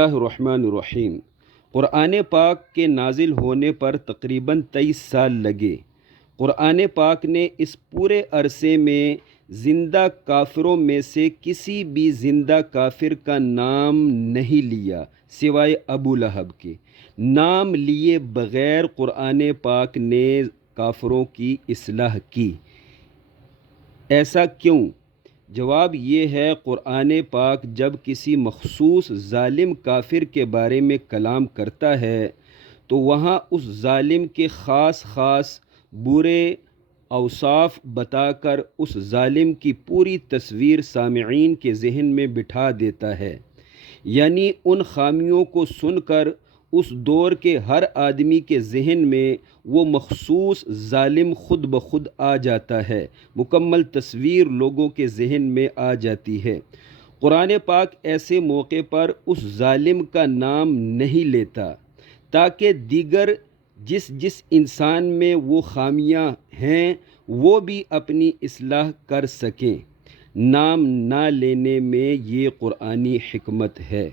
اللہ الرحمن الرحیم۔ قرآن پاک کے نازل ہونے پر تقریباً 23 سال لگے۔ قرآن پاک نے اس پورے عرصے میں زندہ کافروں میں سے کسی بھی زندہ کافر کا نام نہیں لیا سوائے ابو لہب کے۔ نام لیے بغیر قرآن پاک نے کافروں کی اصلاح کی۔ ایسا کیوں؟ جواب یہ ہے، قرآن پاک جب کسی مخصوص ظالم کافر کے بارے میں کلام کرتا ہے تو وہاں اس ظالم کے خاص برے اوصاف بتا کر اس ظالم کی پوری تصویر سامعین کے ذہن میں بٹھا دیتا ہے، یعنی ان خامیوں کو سن کر اس دور کے ہر آدمی کے ذہن میں وہ مخصوص ظالم خود بخود آ جاتا ہے، مکمل تصویر لوگوں کے ذہن میں آ جاتی ہے۔ قرآن پاک ایسے موقع پر اس ظالم کا نام نہیں لیتا تاکہ دیگر جس انسان میں وہ خامیاں ہیں وہ بھی اپنی اصلاح کر سکیں۔ نام نہ لینے میں یہ قرآنی حکمت ہے۔